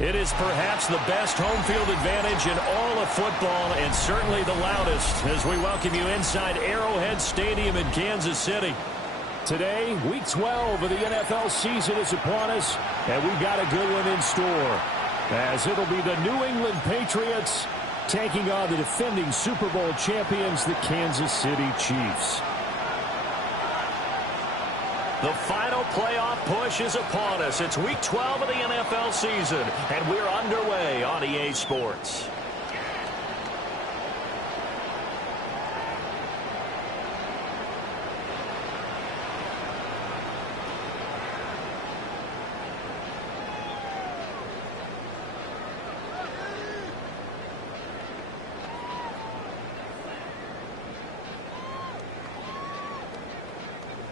It is perhaps the best home field advantage in all of football, and certainly the loudest, as we welcome you inside Arrowhead Stadium in Kansas City. Today, Week 12 of the NFL season is upon us, and we've got a good one in store, as it'll be the New England Patriots taking on the defending Super Bowl champions, the Kansas City Chiefs. The final playoff push is upon us. It's Week 12 of the NFL season, and we're underway on EA Sports.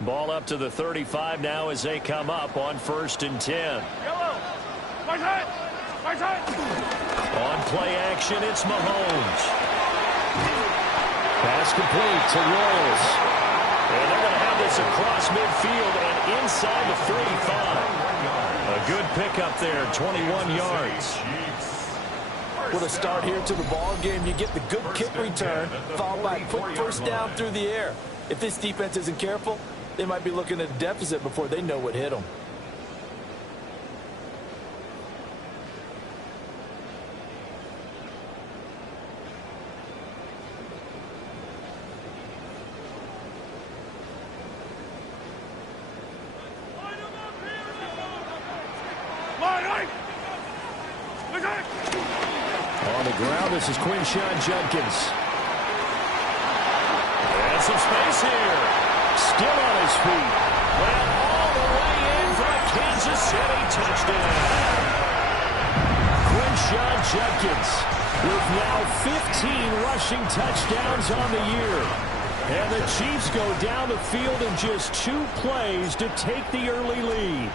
Ball up to the 35 now as they come up on 1st and 10. On play action, it's Mahomes. Pass complete to Rolls. And they're going to have this across midfield and inside the 35. A good pickup there, 21 yards. With a start here to the ball game, you get the good kick return, followed by a quick first down through the air. If this defense isn't careful, they might be looking at a deficit before they know what hit them. On the ground, this is Quinshon Judkins. And some space here. Still on his feet. Went all the way in for a Kansas City touchdown. Quinshon Judkins with now 15 rushing touchdowns on the year. And the Chiefs go down the field in just 2 plays to take the early lead.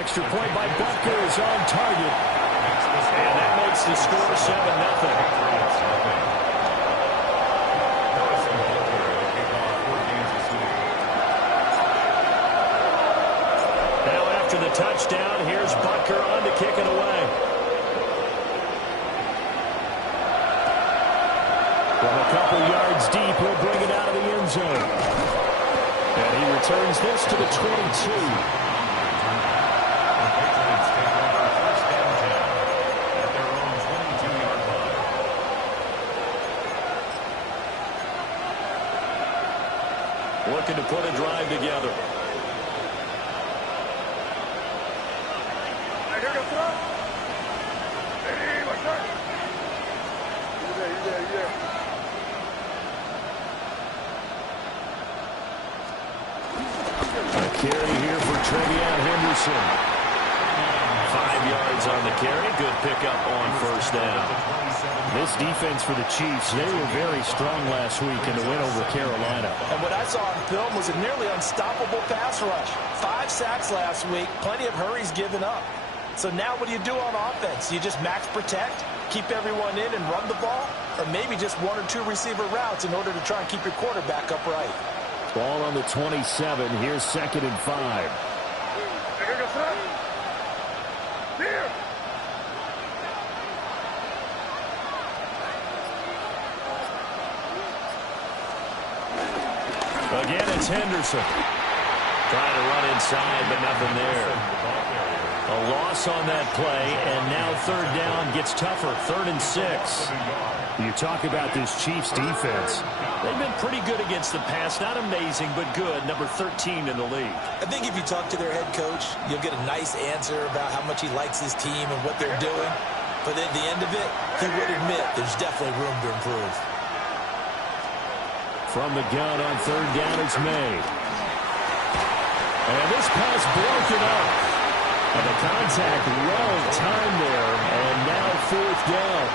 Extra point by Butker is on target. And that makes the score 7-0. After the touchdown, here's Butker on to kick it away. From a couple yards deep, he'll bring it out of the end zone. And he returns this to the 22. Looking to put a drive together. Carry here for Trevion Henderson. 5 yards on the carry. Good pickup on first down. This defense for the Chiefs, they were very strong last week in the win over Carolina. And what I saw on film was a nearly unstoppable pass rush. 5 sacks last week, plenty of hurries given up. So now what do you do on offense? You just max protect, keep everyone in and run the ball, or maybe just 1 or 2 receiver routes in order to try and keep your quarterback upright. Ball on the 27. Here's 2nd and 5. Again, it's Henderson. Trying to run inside, but nothing there. A loss on that play, and now 3rd down gets tougher. 3rd and 6. You talk about this Chiefs defense. They've been pretty good against the pass. Not amazing, but good. Number 13 in the league. I think if you talk to their head coach, you'll get a nice answer about how much he likes his team and what they're doing. But at the end of it, he would admit there's definitely room to improve. From the gun on 3rd down, it's made. And this pass broken up. And the contact well timed there. And now 4th down.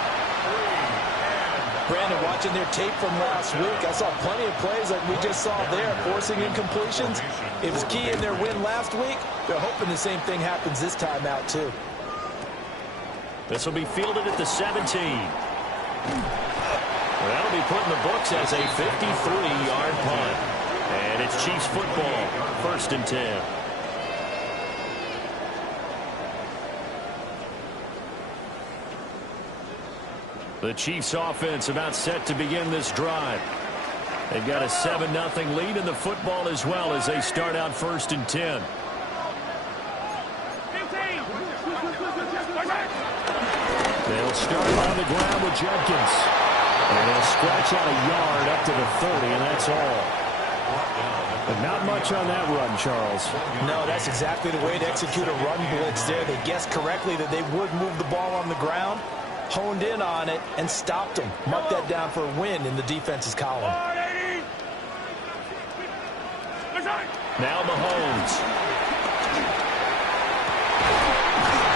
Brandon, watching their tape from last week, I saw plenty of plays like we just saw there, forcing incompletions. It was key in their win last week. They're hoping the same thing happens this time out, too. This will be fielded at the 17. Well, that'll be put in the books as a 53-yard punt. And it's Chiefs football, 1st and 10. The Chiefs offense about set to begin this drive. They've got a 7-0 lead in the football as well as they start out 1st and 10. They'll start on the ground with Jenkins. And he'll scratch out a yard up to the 30, and that's all. But not much on that run, Charles. No, that's exactly the way to execute a run blitz there. They guessed correctly that they would move the ball on the ground, honed in on it, and stopped them. Mark that down for a win in the defense's column. Now Mahomes.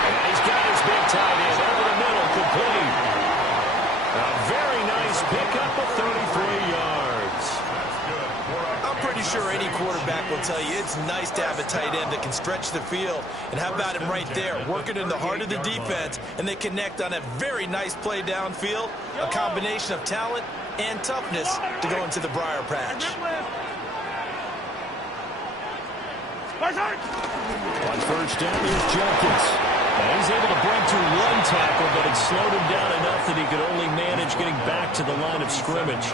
And he's got his big tight end over the middle, complete. A very nice pickup of 33 yards. I'm pretty sure any quarterback will tell you it's nice to have a tight end that can stretch the field. And how about him right there, working in the heart of the defense, and they connect on a very nice play downfield, a combination of talent and toughness to go into the briar patch. On first down, here's Jenkins. And he's able to break through one tackle, but it slowed him down enough that he could only manage getting back to the line of scrimmage.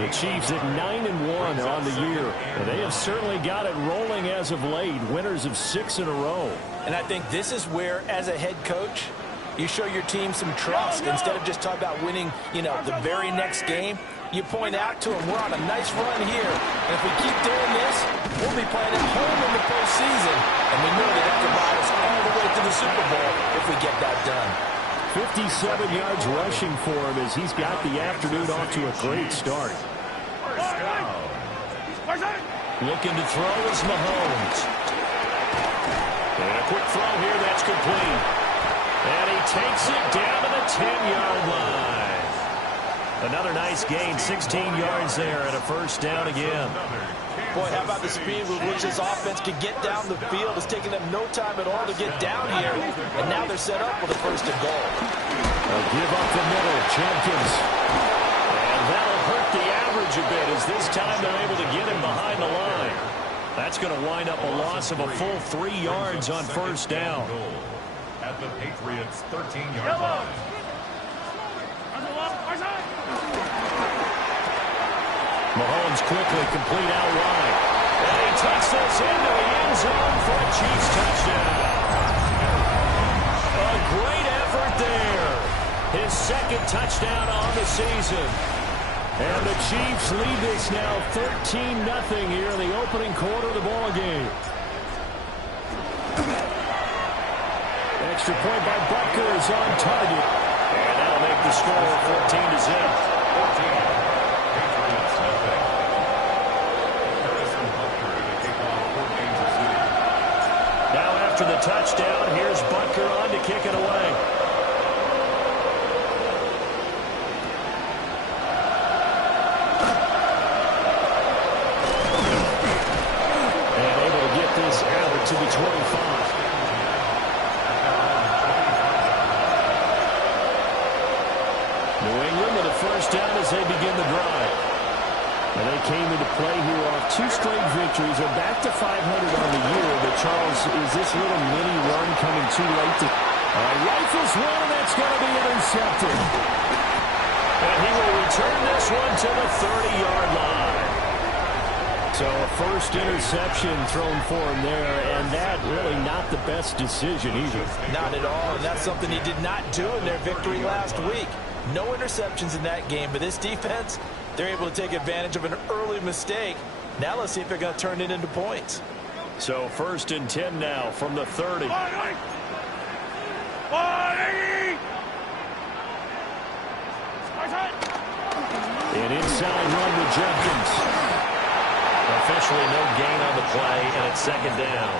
The Chiefs at 9-1 on the year. And they have certainly got it rolling as of late. Winners of 6 in a row. And I think this is where, as a head coach, you show your team some trust. Instead of just talking about winning, the very next game, you point out to them, we're on a nice run here. And if we keep doing this, we'll be playing at home in the postseason. And we know that could buy us all the way to the Super Bowl if we get that done. 57 yards rushing for him as he's got the afternoon off to a great start. Looking to throw is Mahomes. And a quick throw here, that's complete. And he takes it down to the 10-yard line. Another nice gain, 16 yards there, and a first down again. Boy, how about the speed with which this offense can get down the field? It's taken them no time at all to get down here, and now they're set up with a first and goal. They'll give up the middle, Jenkins. And that'll hurt the average a bit as this time they're able to get him behind the line. That's going to wind up a loss of a full 3 yards on first down. At the Patriots' 13-yard line. Mahomes quickly complete out wide. And he takes this into the end zone for a Chiefs touchdown. A great effort there. His second touchdown on the season. And the Chiefs lead this now 13-0 here in the opening quarter of the ball game. Extra point by Butker is on target. And that'll make the score 14-0. After the touchdown, here's Butker on to kick it away. And able to get this out to the 25. New England with a first down as they begin the drive. And they came into play here off 2 straight victories. They're back to 500 on the year. But, Charles, is this little mini run coming too late to... Rifles one, and that's going to be intercepted. And he will return this one to the 30-yard line. So a first interception thrown for him there, and that really not the best decision either. Not at all, and that's something he did not do in their victory last week. No interceptions in that game, but this defense... they're able to take advantage of an early mistake. Now let's see if they're going to turn it into points. So 1st and 10 now from the 30. An inside run with Jenkins. Officially no gain on the play, and it's 2nd down.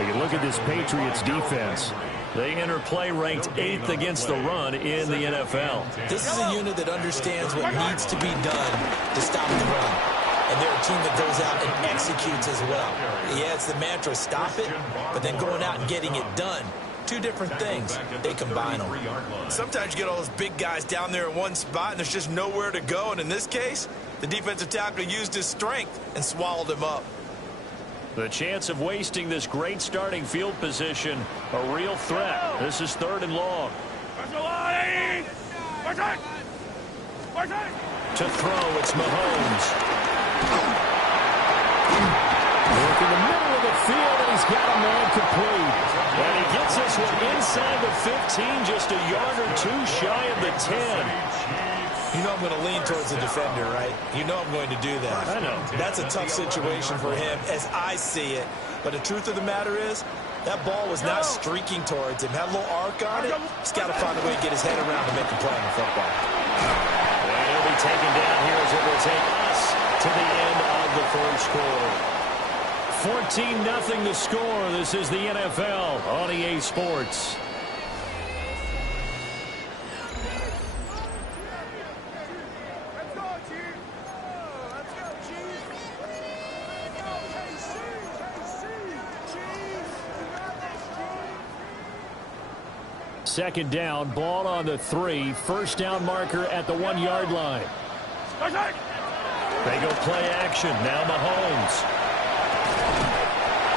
You can look at this Patriots defense. They enter play ranked 8th against the run in the NFL. This is a unit that understands what needs to be done to stop the run. And they're a team that goes out and executes as well. Yeah, it's the mantra, stop it, but then going out and getting it done. 2 different things. They combine them. Sometimes you get all those big guys down there in one spot, and there's just nowhere to go. And in this case, the defensive tackle used his strength and swallowed him up. The chance of wasting this great starting field position, a real threat. This is 3rd and long. To throw, it's Mahomes. Look in the middle of the field, and he's got a man complete. And he gets this one inside the 15, just a yard or two shy of the 10. You know I'm going to lean towards the defender, right? You know I'm going to do that. I know. That's a tough situation for him as I see it. But the truth of the matter is, that ball was not streaking towards him. Had a little arc on it. He's got to find a way to get his head around to make a play in the football. And he'll be taken down here as it will take us to the end of the first quarter. 14-0 the score. This is the NFL on EA Sports. Second down, ball on the 3. First down marker at the 1-yard line. They go play action. Now Mahomes.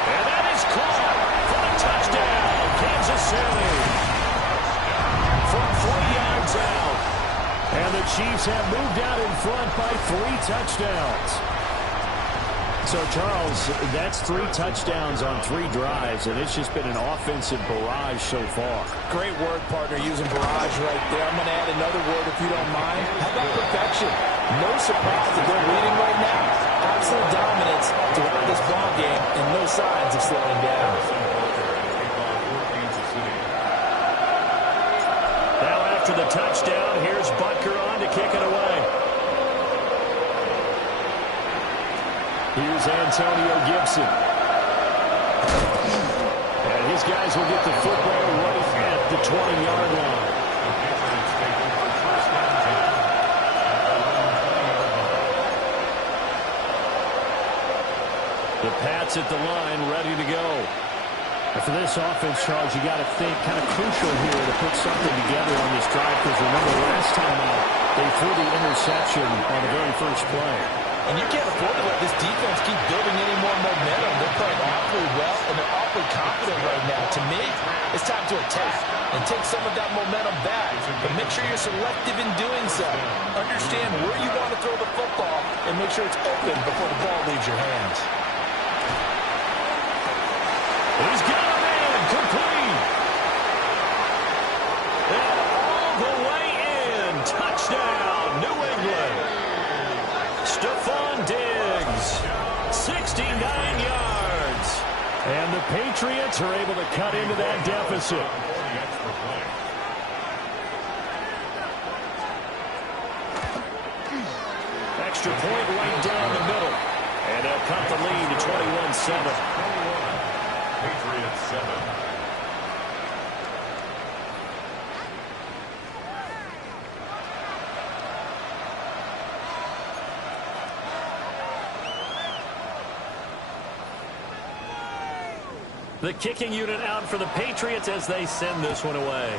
And that is caught for a touchdown. Kansas City. From 3 yards out. And the Chiefs have moved out in front by 3 touchdowns. So, Charles, that's 3 touchdowns on 3 drives, and it's just been an offensive barrage so far. Great word, partner, using barrage right there. I'm going to add another word if you don't mind. How about perfection? No surprise that they're leading right now. Absolute dominance throughout this ball game and no signs of slowing down. Now after the touchdown, here's Butker on to kick it away. Here's Antonio Gibson. And his guys will get the football right at the 20-yard line. The Pats at the line, ready to go. And for this offense, Charles, you got to think kind of crucial here to put something together on this drive, because remember last time out, they threw the interception on the very first play. And you can't afford to let this defense keep building any more momentum. They're playing awfully well, and they're awfully confident right now. To me, it's time to attack and take some of that momentum back. But make sure you're selective in doing so. Understand where you want to throw the football and make sure it's open before the ball leaves your hands. He's got a man complete. And all the way in. Touchdown, New England. Stephon Diggs, 69 yards. And the Patriots are able to cut into that deficit. Extra point right down the middle. And they'll cut the lead to 21-7. Patriots 7. The kicking unit out for the Patriots as they send this one away.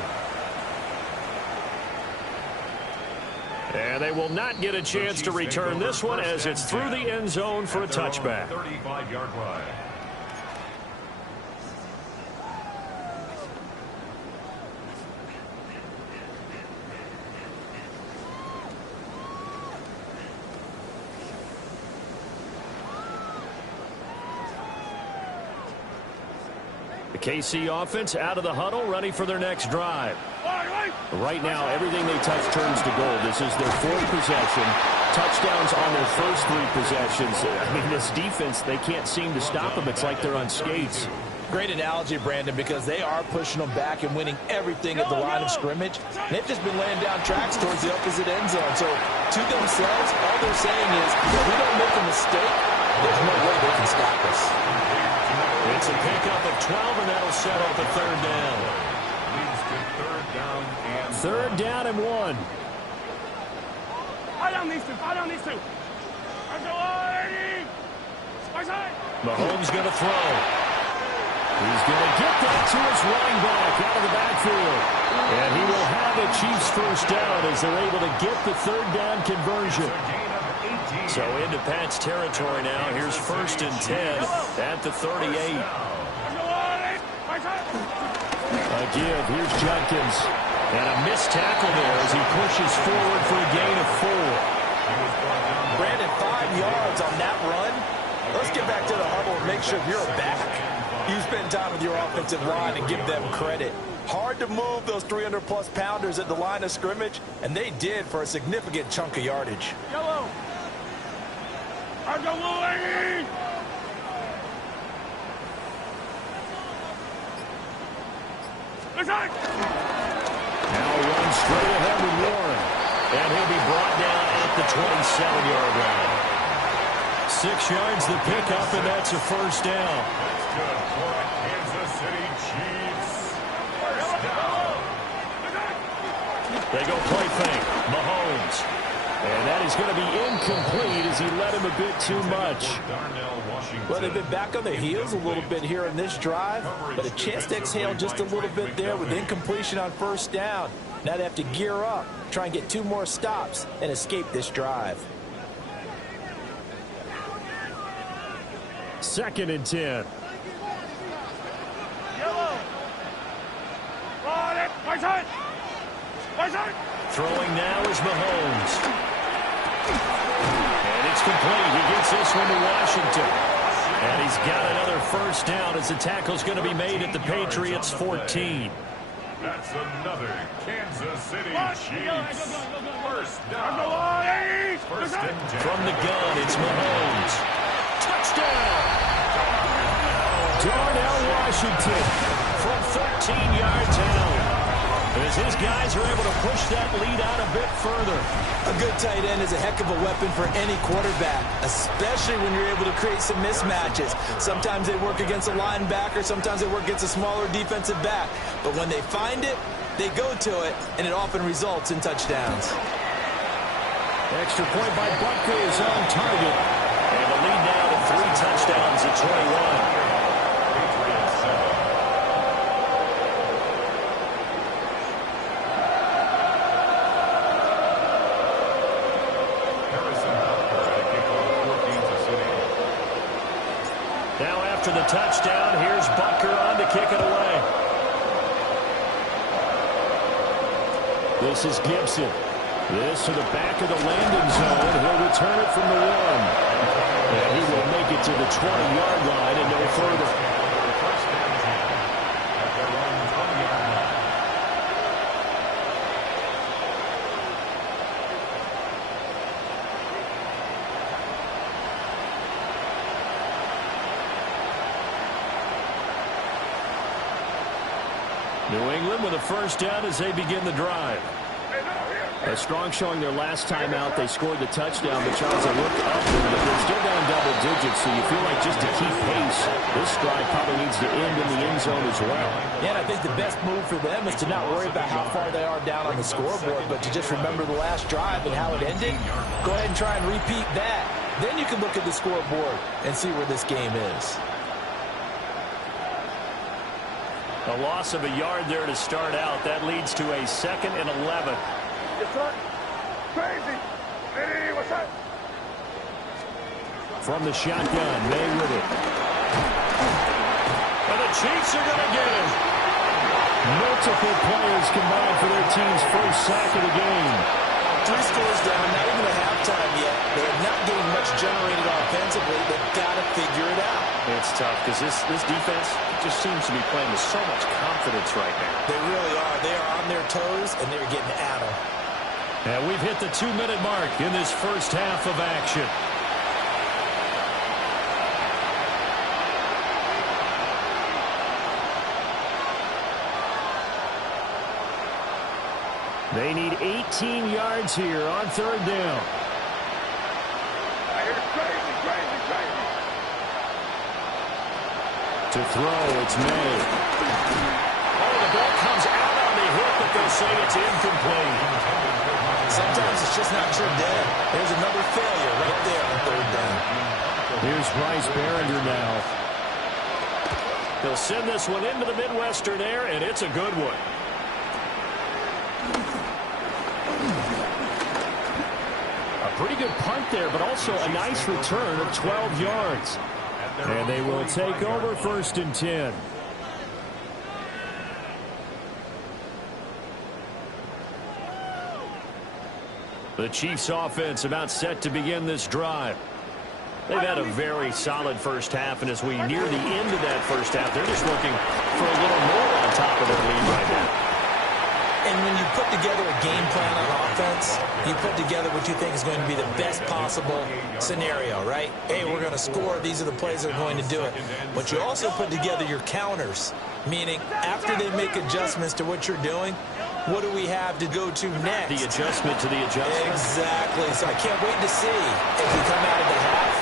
And they will not get a chance to return this one as it's through the end zone for a touchback. 35-yard line. The KC offense out of the huddle, ready for their next drive. Right now, everything they touch turns to gold. This is their 4th possession. Touchdowns on their first 3 possessions. I mean, this defense, they can't seem to stop them. It's like they're on skates. Great analogy, Brandon, because they are pushing them back and winning everything at the line of scrimmage. They've just been laying down tracks towards the opposite end zone. So, to themselves, all they're saying is, if we don't make a mistake, there's no way they can stop us. It's a pickup of 12, and that'll set up a 3rd down. Leads to 3rd down and 3rd down and 1. Fire on these two. Fire on these two. Mahomes going to throw. He's going to get that to his running back out of the backfield. And he will have the Chiefs first down as they're able to get the 3rd down conversion. So into Pat's territory now. Here's 1st and 10 at the 38. A give. Here's Judkins. And a missed tackle there as he pushes forward for a gain of 4. Brandon, 5 yards on that run. Let's get back to the huddle and make sure you're back. You spend time with your offensive line and give them credit. Hard to move those 300-plus pounders at the line of scrimmage, and they did for a significant chunk of yardage. Yellow. Now run straight ahead with Warren. And he'll be brought down at the 27-yard line. 6 yards the pickup, and that's a first down. That's good for the Kansas City Chiefs. First down. They go play fake. Mahomes. And that is going to be incomplete as he led him a bit too much. Well, they've been back on their heels a little bit here in this drive, but a chance to exhale just a little bit there with incompletion on first down. Now they have to gear up, try and get 2 more stops, and escape this drive. 2nd and 10. Throwing now is Mahomes. And it's complete. He gets this one to Washington. And he's got another first down as the tackle's going to be made at the Patriots' 14. That's another Kansas City Chiefs. First down. First and 10. From the gun, it's Mahomes. Touchdown! Darnell Washington from 13 yards out. As his guys are able to push that lead out a bit further. A good tight end is a heck of a weapon for any quarterback, especially when you're able to create some mismatches. Sometimes they work against a linebacker, sometimes they work against a smaller defensive back. But when they find it, they go to it, and it often results in touchdowns. Extra point by Butker is on target. And the lead now to 3 touchdowns at 21. After the touchdown, here's Butker on to kick it away. This is Gibson. This to the back of the landing zone. He'll return it from the 1. And he will make it to the 20-yard line and no further. New England with a first down as they begin the drive. A strong showing their last time out. They scored the touchdown, but Charles, they look upward, but they're still down double digits, so you feel like just to keep pace, this drive probably needs to end in the end zone as well. Yeah, and I think the best move for them is to not worry about how far they are down on the scoreboard, but to just remember the last drive and how it ended. Go ahead and try and repeat that. Then you can look at the scoreboard and see where this game is. A loss of a yard there to start out. That leads to a 2nd and 11. Yes, sir. Crazy. Hey, what's up? From the shotgun, May with it. And the Chiefs are going to get him. Multiple players combined for their team's first sack of the game. 3 scores down, not even at halftime yet. They're not getting much generated offensively. They've got to figure it out. It's tough because this defense just seems to be playing with so much confidence right now. They really are. They are on their toes, and they're getting at them. And we've hit the 2-minute mark in this first half of action. They need 18 yards here on 3rd down. To throw, it's May. Oh, the ball comes out on the hit, but they'll say it's incomplete. Sometimes it's just not your day. There's another failure right there on 3rd down. Here's Bryce Behringer now. He'll send this one into the Midwestern air, and it's a good one. A pretty good punt there, but also a nice return of 12 yards. And they will take over 1st and 10. The Chiefs offense about set to begin this drive. They've had a very solid first half, and as we near the end of that first half, they're just looking for a little more on top of their lead right now. And when you put together a game plan on offense, you put together what you think is going to be the best possible scenario, right? Hey, we're going to score. These are the plays that are going to do it. But you also put together your counters, meaning after they make adjustments to what you're doing, what do we have to go to next? The adjustment to the adjustment. Exactly. So I can't wait to see if we come out of the half,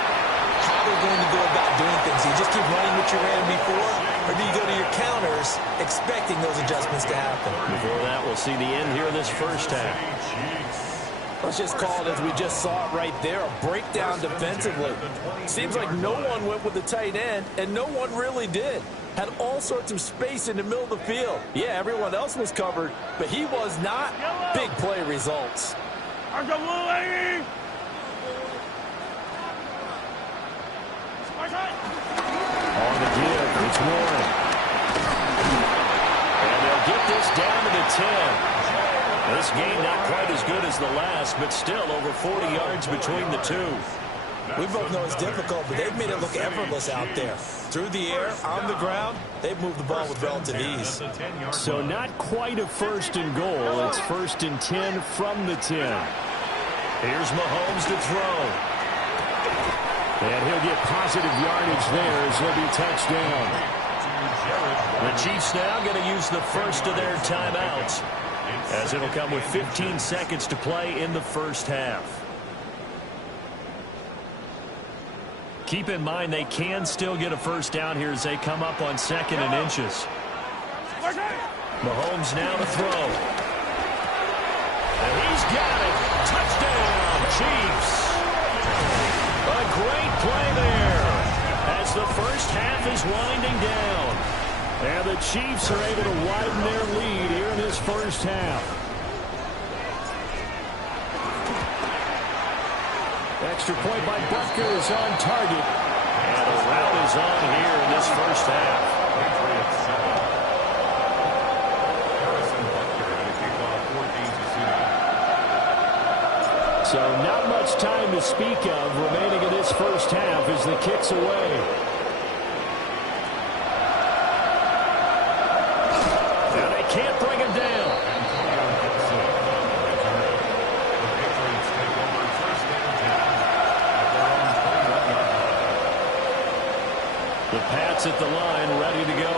how they're going to go about doing things. Do you just keep running what you ran before, or do you go to your counters expecting those adjustments to happen? Before that, we'll see the end here of this first half. Let's just call it, as we just saw it right there, a breakdown defensively. Seems like no one went with the tight end, and no one really did. Had all sorts of space in the middle of the field. Yeah, everyone else was covered, but he was not. Big play results. On the blue lady! On the give, it's Warren. And they'll get this down to the 10. This game not quite as good as the last, but still over 40 yards between the two. We both know it's difficult, but they've made it look effortless out there. Through the air, on the ground, they've moved the ball with relative ease. So not quite a first and goal. It's first and 10 from the 10. Here's Mahomes to throw. And he'll get positive yardage there as he'll be touchdown. The Chiefs now going to use the first of their timeouts, as it'll come with 15 seconds to play in the first half. Keep in mind they can still get a first down here as they come up on 2nd and inches. Mahomes now to throw. And he's got it. Touchdown, Chiefs. A great play there as the first half is winding down. And the Chiefs are able to widen their lead here in this first half. Extra point by Butker is on target. And a rout is on here in this first half. So not much time to speak of remaining in this first half as the kick's away. Now they can't bring him down. The Pats at the line, ready to go.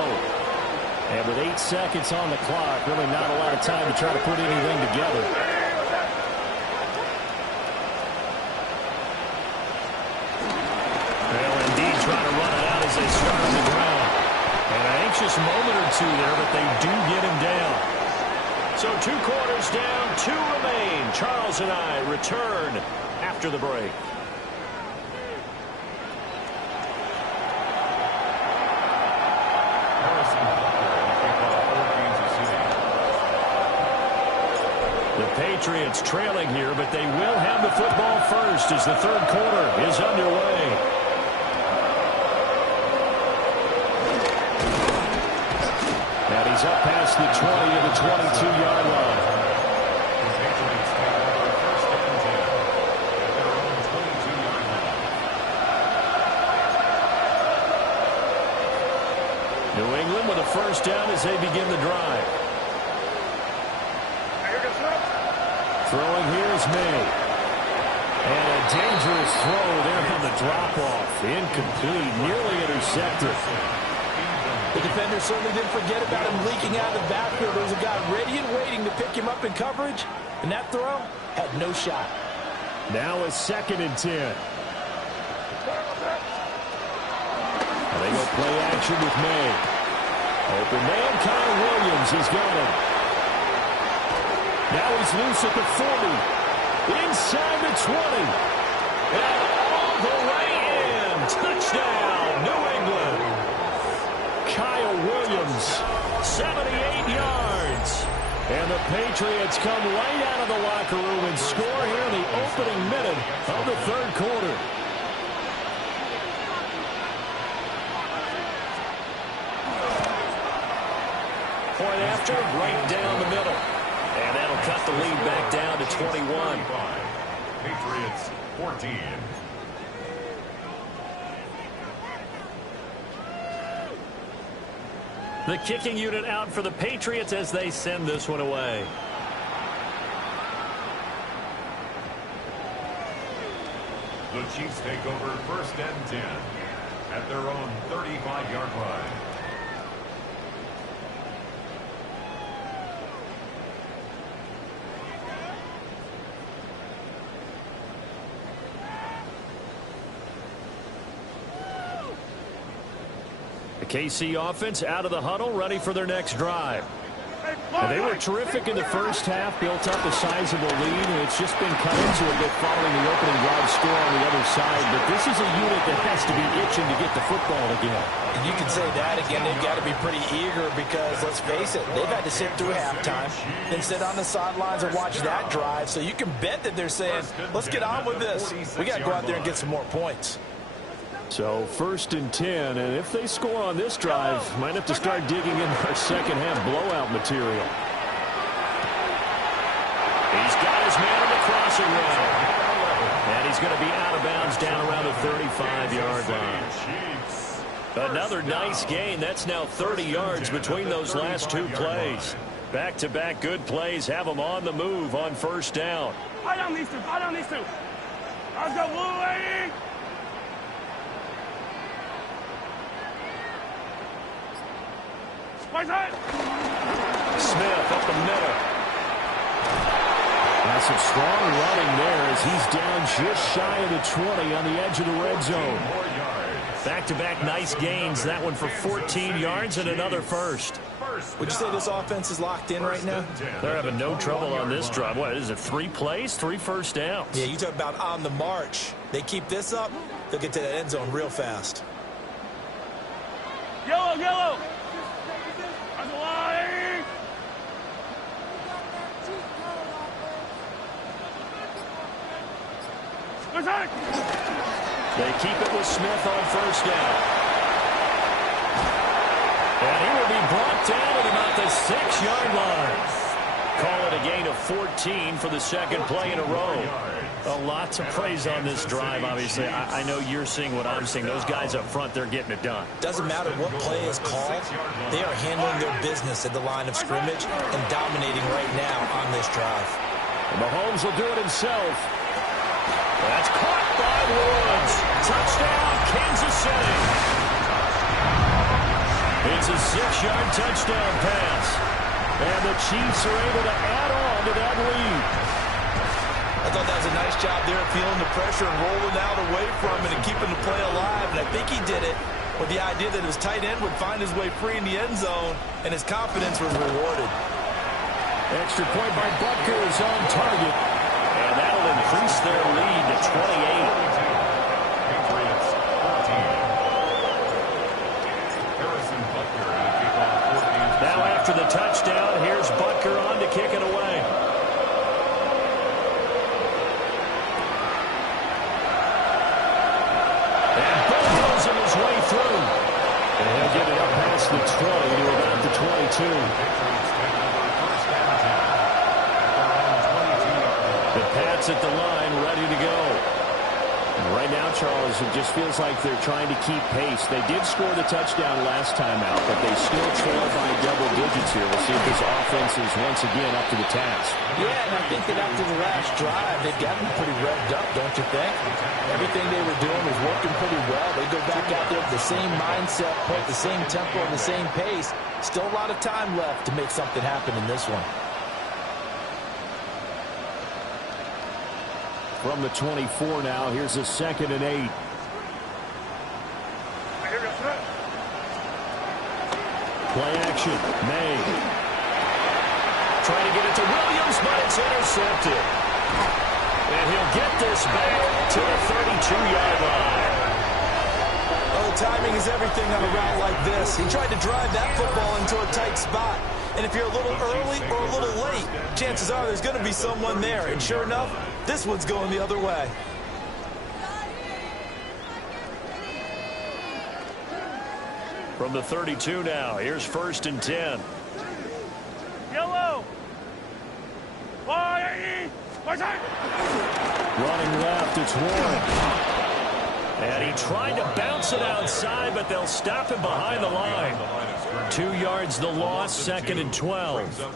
And with 8 seconds on the clock, really not a lot of time to try to put anything together. They'll indeed try to run it out as they start on the ground. An anxious moment or two there, but they do get him down. So 2 quarters down, 2 remain. Charles and I return after the break. The Patriots trailing here, but they will have the football first as the third quarter is underway. And he's up past the 20 to the 22-yard line. New England with a first down as they begin the drive. Throwing here is May. And a dangerous throw there on the drop-off. Incomplete, nearly intercepted. The defender certainly didn't forget about him leaking out of the backfield. There was a guy ready and waiting to pick him up in coverage, and that throw had no shot. Now a 2nd and 10. And they go play action with May. Open man, Kyle Williams has got him. Now he's loose at the 40. Inside the 20. And all the way in. Touchdown, New England. Kyle Williams, 78 yards. And the Patriots come right out of the locker room and score here in the opening minute of the third quarter. Point after, right down the middle. And that'll cut the lead back down to 21. Patriots 14. The kicking unit out for the Patriots as they send this one away. The Chiefs take over 1st and 10 at their own 35-yard line. The KC offense out of the huddle, ready for their next drive. And they were terrific in the first half, built up a sizable lead, and it's just been cut into a bit following the opening drive score on the other side. But this is a unit that has to be itching to get the football again. And you can say that again. They've got to be pretty eager because, let's face it, they've had to sit through halftime, then sit on the sidelines and watch that drive. So you can bet that they're saying, let's get on with this. We got to go out there and get some more points. So 1st and 10, and if they score on this drive, might have to start digging in our second half blowout material. He's got his man on the crossing route. And he's going to be out of bounds down around the 35-yard line. Another nice gain. That's now 30 yards between those last two plays. Back-to-back good plays have them on the move on 1st down. I don't need to. Let's go, Blue Lady. Smith up the middle. Now some strong running there as he's down just shy of the 20 on the edge of the red zone. Back-to-back nice gains. That one for 14 yards and another first. Would you say this offense is locked in right now? They're having no trouble on this drive. What is it, 3 plays, 3 first downs? Yeah, you talk about on the march. They keep this up, they'll get to that end zone real fast. Yellow. They keep it with Smith on 1st down. And he will be brought down at about the 6-yard line. Call it a gain of 14 for the second play in a row. A lot to praise on this drive, obviously. I know you're seeing what I'm seeing. Those guys up front, they're getting it done. Doesn't matter what play is called. They are handling their business at the line of scrimmage and dominating right now on this drive. And Mahomes will do it himself. That's caught by Woods. Touchdown, Kansas City. It's a 6-yard touchdown pass. And the Chiefs are able to add on to that lead. I thought that was a nice job there, feeling the pressure and rolling out away from it and keeping the play alive. And I think he did it with the idea that his tight end would find his way free in the end zone, and his confidence was rewarded. Extra point by Butker is on target. And that'll increase their lead to 28. Patriots 14. Now after the touchdown, here's Butker on to kick it away. And Butker's in his way through. And he'll get it up past the 20 to about the 22. The Pats at the line, ready to go. And right now, Charles, it just feels like they're trying to keep pace. They did score the touchdown last time out, but they still trail by double digits here. We'll see if this offense is once again up to the task. Yeah, and I think that after the last drive, they've gotten pretty revved up, don't you think? Everything they were doing was working pretty well. They go back out there with the same mindset, put the same tempo, and the same pace. Still a lot of time left to make something happen in this one. From the 24 now, here's a 2nd and 8. Play action. May. Trying to get it to Williams, but it's intercepted. And he'll get this back to the 32-yard line. Oh, timing is everything on a route like this. He tried to drive that football into a tight spot. And if you're a little early or a little late, chances are there's going to be someone there. And sure enough, this one's going the other way. From the 32 now, here's 1st and 10. Yellow. Running left, it's Warren. And he tried to bounce it outside, but they'll stop him behind the line. 2 yards the loss, 2nd and 12.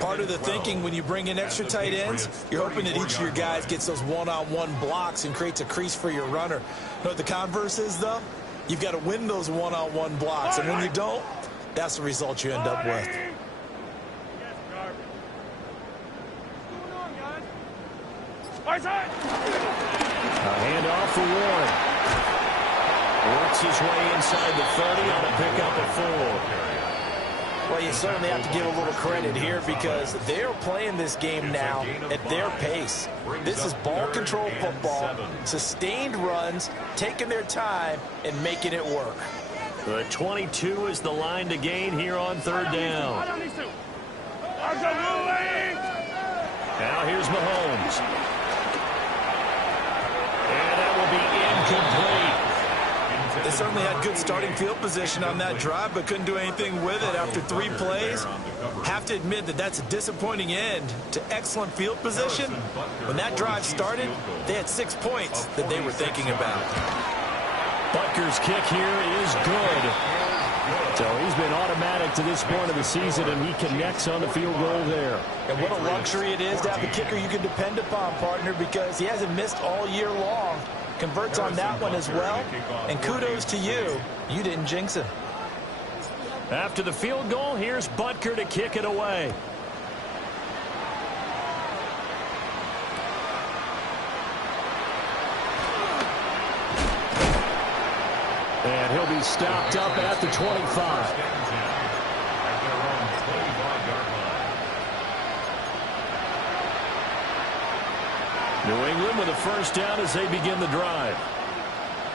Part of the thinking when you bring in extra tight ends, you're hoping that each of your guys gets those one-on-one blocks and creates a crease for your runner. You know what the converse is, though? You've got to win those one-on-one blocks, and when you don't, that's the result you end up with. A handoff for Warren. Works his way inside the 30 on a pickup of 4. Well, you certainly have to give a little credit here because they're playing this game now at their pace. This is ball control football, sustained runs, taking their time, and making it work. The 22 is the line to gain here on 3rd down. Now here's Mahomes. And that will be incomplete. They certainly had good starting field position on that drive, but couldn't do anything with it after 3 plays. Have to admit that that's a disappointing end to excellent field position. When that drive started, they had 6 points that they were thinking about. Butker's kick here is good. So he's been automatic to this point of the season, and he connects on the field goal there. And what a luxury it is to have a kicker you can depend upon, partner, because he hasn't missed all year long. Converts on that one as well. And kudos to you. You didn't jinx him. After the field goal, here's Butker to kick it away. And he'll be stopped up at the 25. New England with a first down as they begin the drive.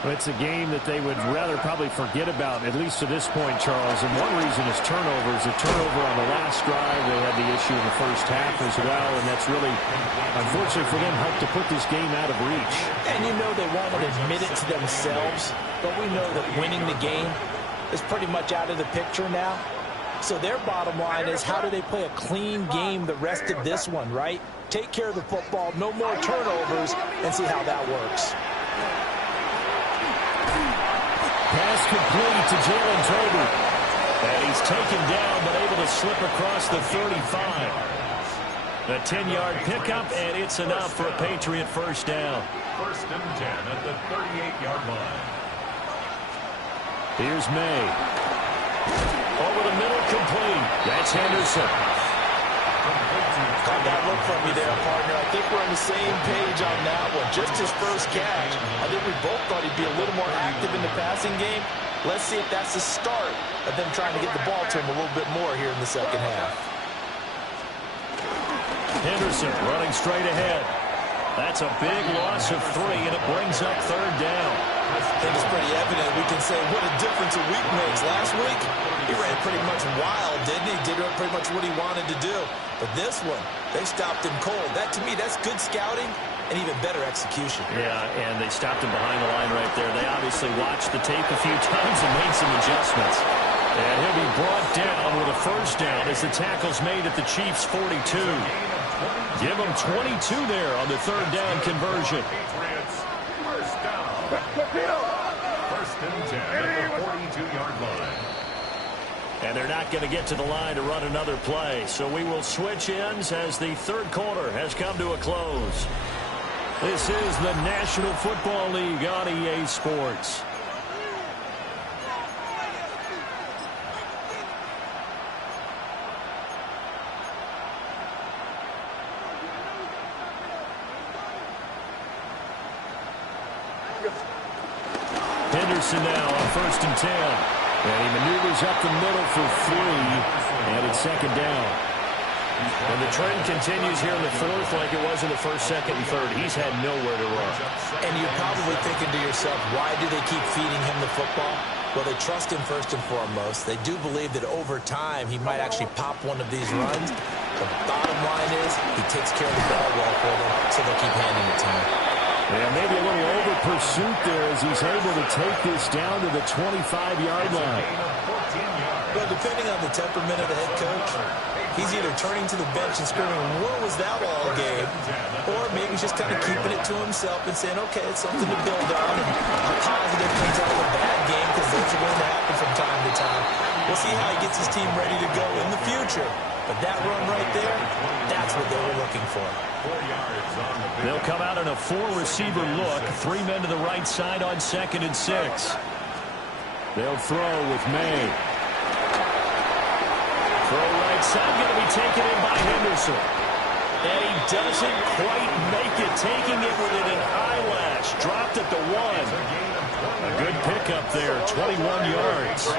It's a game that they would rather probably forget about, at least to this point, Charles. And one reason is turnovers. A turnover on the last drive. They had the issue in the first half as well. And that's really, unfortunately for them, helped to put this game out of reach. And you know they won't admit it to themselves. But we know that winning the game is pretty much out of the picture now. So their bottom line is, how do they play a clean game the rest of this one, right? Take care of the football, no more turnovers, and see how that works. Pass complete to Jalen Tolbert. And he's taken down, but able to slip across the 35. A 10-yard pickup, and it's enough for a Patriot first down. 1st and 10 at the 38-yard line. Here's May. Over the middle, complete. That's Henderson. Got that look from you there, partner. I think we're on the same page on that one. Just his first catch. I think we both thought he'd be a little more active in the passing game. Let's see if that's the start of them trying to get the ball to him a little bit more here in the second half. Henderson running straight ahead. That's a big loss of 3, and it brings up 3rd down. I think it's pretty evident we can say what a difference a week makes. Last week, he ran pretty much wild, didn't he? Did pretty much what he wanted to do. But this one, they stopped him cold. That, to me, that's good scouting and even better execution. Yeah, and they stopped him behind the line right there. They obviously watched the tape a few times and made some adjustments. And he'll be brought down with a first down as the tackle's made at the Chiefs' 42. Give them 22 there on the 3rd down conversion. First down. 1st and 10 at the 42-yard line. And they're not going to get to the line to run another play. So we will switch ends as the 3rd quarter has come to a close. This is the National Football League on EA Sports. Henderson now on 1st and 10. And he maneuvers up the middle for 3. And it's 2nd down. And the trend continues here in the 4th like it was in the 1st, 2nd, and 3rd. He's had nowhere to run. And you're probably thinking to yourself, why do they keep feeding him the football? Well, they trust him first and foremost. They do believe that over time he might actually pop one of these runs. The bottom line is he takes care of the ball well for them, so they'll keep handing it to him. Yeah, maybe a little over pursuit there as he's able to take this down to the 25-yard line. Well, depending on the temperament of the head coach, he's either turning to the bench and screaming, "What was that all game?" Or maybe he's just kind of keeping it to himself and saying, "Okay, it's something to build on," and positive things out of a bad game, because those are going to happen from time to time. We'll see how he gets his team ready to go in the future. But that run right there, that's what they were looking for. They'll come out in a 4-receiver look. 3 men to the right side on 2nd and 6. They'll throw with May. Throw right side, going to be taken in by Henderson. And he doesn't quite make it, taking it within an eyelash. Dropped at the 1. A good pickup there, 21 yards.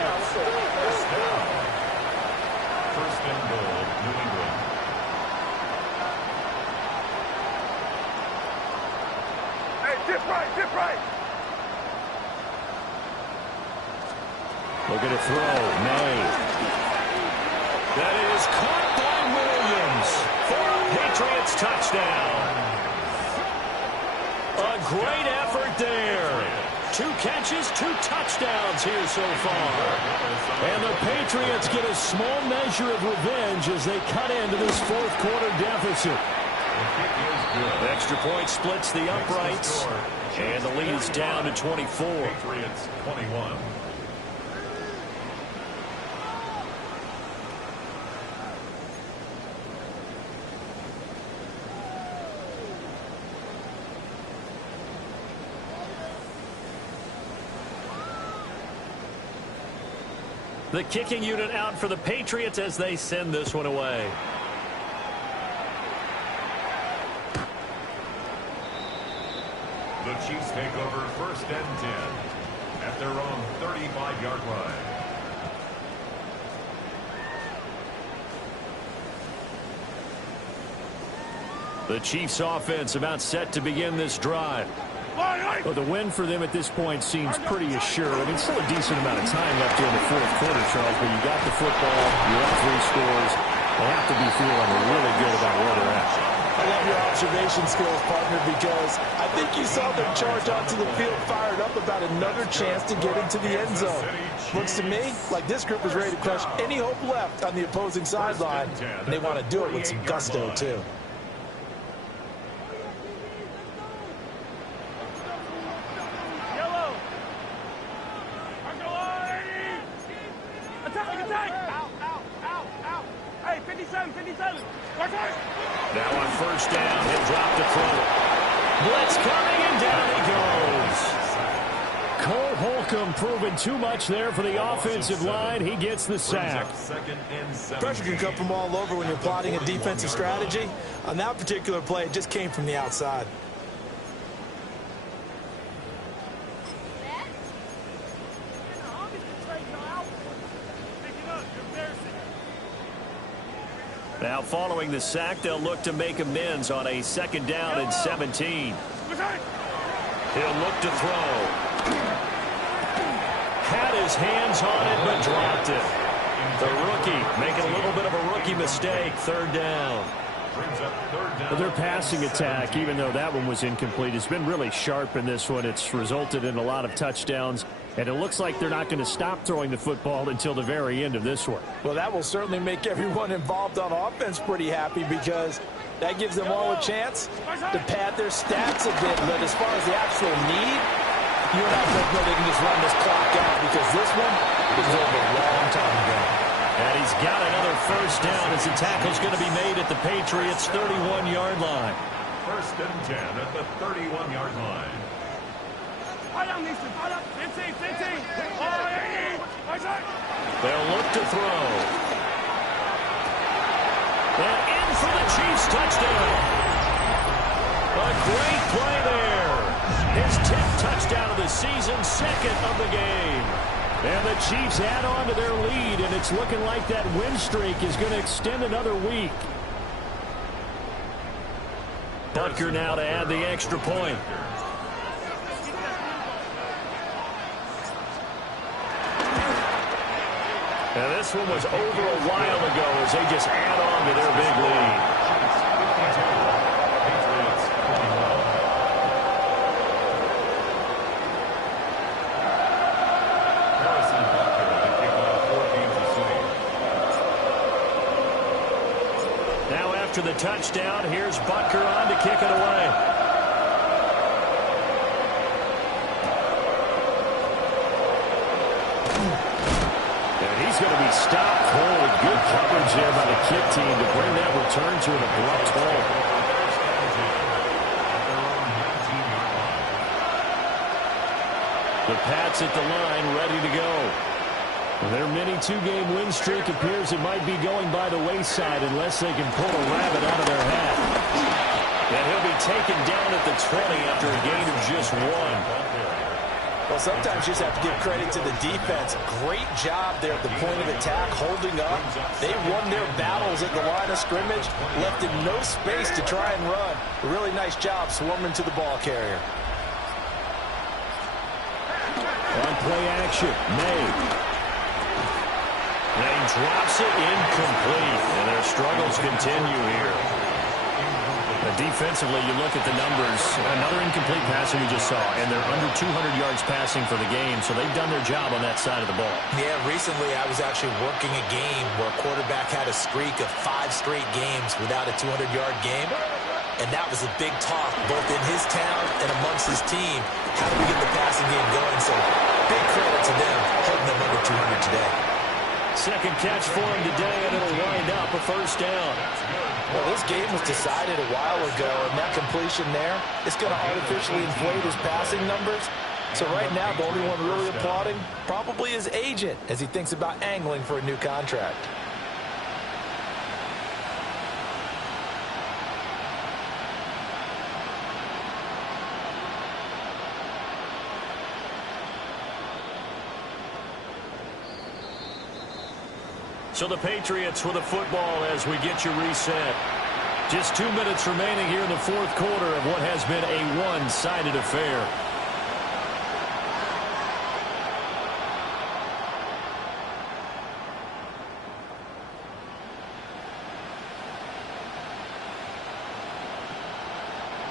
First and goal, New England. Hey, dip right, dip right. Looking to throw, May. That is caught by Williams for a Patriots touchdown. A great effort there. 2 catches, 2 touchdowns here so far. And the Patriots get a small measure of revenge as they cut into this 4th quarter deficit. Extra point splits the uprights, and the lead is down to 24. Patriots 21. The kicking unit out for the Patriots as they send this one away. The Chiefs take over 1st and 10 at their own 35-yard line. The Chiefs offense about set to begin this drive. Well, the win for them at this point seems pretty assured. I mean, still a decent amount of time left here in the 4th quarter, Charles, but you got the football, you're up 3 scores. They have to be feeling really good about where they're at. I love your observation skills, partner, because I think you saw them charge onto the field fired up about another chance to get into the end zone. Looks to me like this group is ready to crush any hope left on the opposing sideline, and they want to do it with some gusto, too. Now on 1st down, he'll drop the throw. Blitz coming, and down he goes. Cole Holcomb proving too much there for the offensive line. He gets the sack. Pressure can come from all over when you're plotting a defensive strategy. On that particular play, it just came from the outside. Now following the sack, they'll look to make amends on a 2nd down and 17. He'll look to throw. Had his hands on it, but dropped it. The rookie making a little bit of a rookie mistake. 3rd down. Well, their passing attack, even though that one was incomplete, has been really sharp in this one. It's resulted in a lot of touchdowns, and it looks like they're not going to stop throwing the football until the very end of this one. Well, that will certainly make everyone involved on offense pretty happy, because that gives them all a chance to pad their stats a bit. But as far as the actual need, you and I both know they can just run this clock out, because this one was over a long time ago. And he's got another 1st down as the tackle's going to be made at the Patriots' 31-yard line. 1st and 10 at the 31-yard line. They'll look to throw. And in for the Chiefs' touchdown. A great play there. His 10th touchdown of the season, 2nd of the game. And the Chiefs add on to their lead, and it's looking like that win streak is going to extend another week. Butker now to add the extra point. Now this one was over a while ago as they just add on to their big lead. after the touchdown. Here's Butker on to kick it away. And he's going to be stopped cold. Good coverage there by the kick team to bring that return to an abrupt halt. The Pats at the line, ready to go. Their mini two-game win streak appears it might be going by the wayside unless they can pull a rabbit out of their hat. And he'll be taken down at the 20 after a gain of just 1. Well, sometimes you just have to give credit to the defense. Great job there at the point of attack, holding up. They won their battles at the line of scrimmage, left him no space to try and run. A really nice job swarming to the ball carrier. On play action, May. May drops it incomplete, and their struggles continue here. Defensively, you look at the numbers, another incomplete passing we just saw, and they're under 200 yards passing for the game, so they've done their job on that side of the ball. Yeah, recently I was actually working a game where a quarterback had a streak of 5 straight games without a 200-yard game, and that was a big talk both in his town and amongst his team. How do we get the passing game going? So big credit to them holding them under 200 today. Second catch for him today, and it'll wind up a first down. Well, this game was decided a while ago, and that completion there is going to artificially inflate his passing numbers. So right now, the only one really applauding probably his agent as he thinks about angling for a new contract. So the Patriots with a football as we get you reset. Just 2 minutes remaining here in the fourth quarter of what has been a one-sided affair.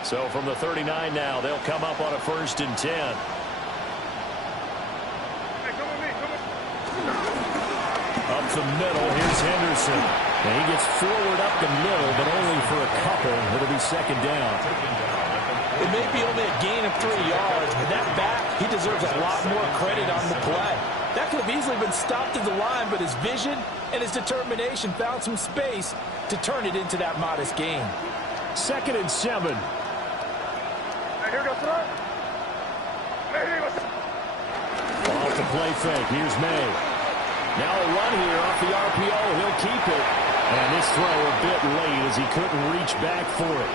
So from the 39 now, they'll come up on a 1st and 10. Up the middle, here's Henderson. And he gets forward up the middle, but only for a couple. It'll be 2nd down. It may be only a gain of 3 yards, but that back, he deserves a lot more credit on the play. That could have easily been stopped at the line, but his vision and his determination found some space to turn it into that modest gain. 2nd and 7. Off the play fake, here's May. Now a run here off the RPO. He'll keep it. And this throw a bit late as he couldn't reach back for it.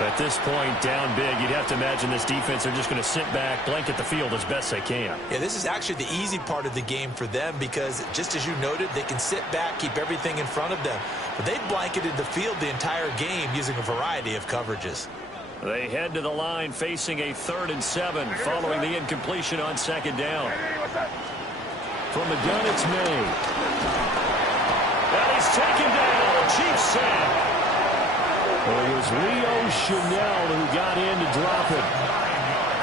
At this point, down big, you'd have to imagine this defense are just going to sit back, blanket the field as best they can. Yeah, this is actually the easy part of the game for them because, just as you noted, they can sit back, keep everything in front of them. But they've blanketed the field the entire game using a variety of coverages. They head to the line facing a 3rd and 7 following the incompletion on 2nd down. From the gun, it's May. And he's taken down. Chief sack. Well, it was Leo Chanel who got in to drop it.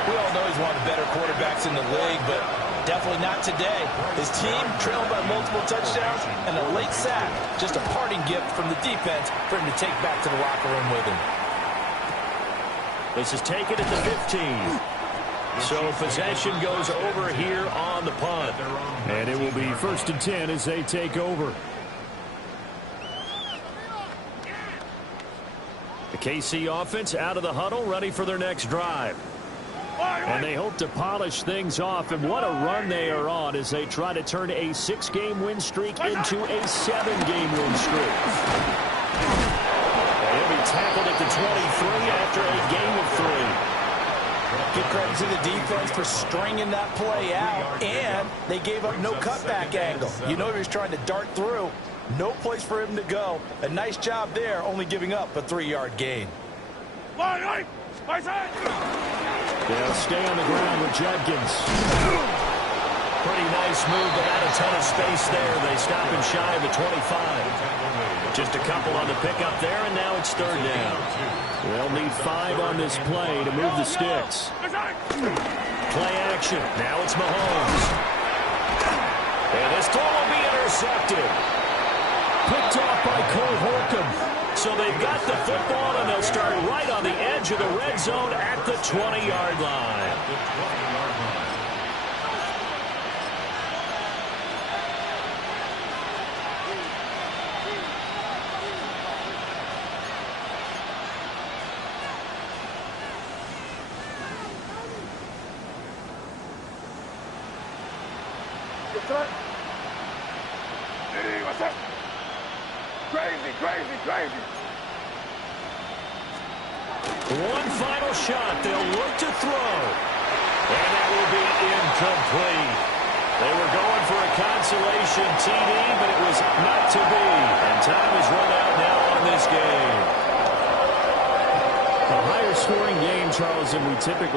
We all know he's one of the better quarterbacks in the league, but definitely not today. His team trailed by multiple touchdowns, and a late sack, just a parting gift from the defense for him to take back to the locker room with him. This is taken at the 15. So possession goes over here on the punt. And it will be 1st and 10 as they take over. The KC offense out of the huddle, ready for their next drive. And they hope to polish things off. And what a run they are on as they try to turn a 6-game win streak into a 7-game win streak. He'll be tackled at the 23 after a game of 3. Give credit to the defense for stringing that play out, and they gave up no cutback angle. You know he was trying to dart through. No place for him to go. A nice job there, only giving up a 3-yard gain. They'll stay on the ground with Judkins. Pretty nice move, but not a ton of space there. They stop him shy of the 25. Just a couple on the pickup there, and now it's 3rd down. They'll need 5 on this play to move the sticks. Play action. Now it's Mahomes. And this throw will be intercepted. Picked off by Cole Holcomb. So they've got the football, and they'll start right on the edge of the red zone at the 20-yard line. The 20-yard line. What's up? Crazy, crazy, crazy. One final shot. They'll look to throw. And that will be incomplete. They were going for a consolation TD, but it was not to be. And time is run out now on this game. A higher scoring game, Charles, than we typically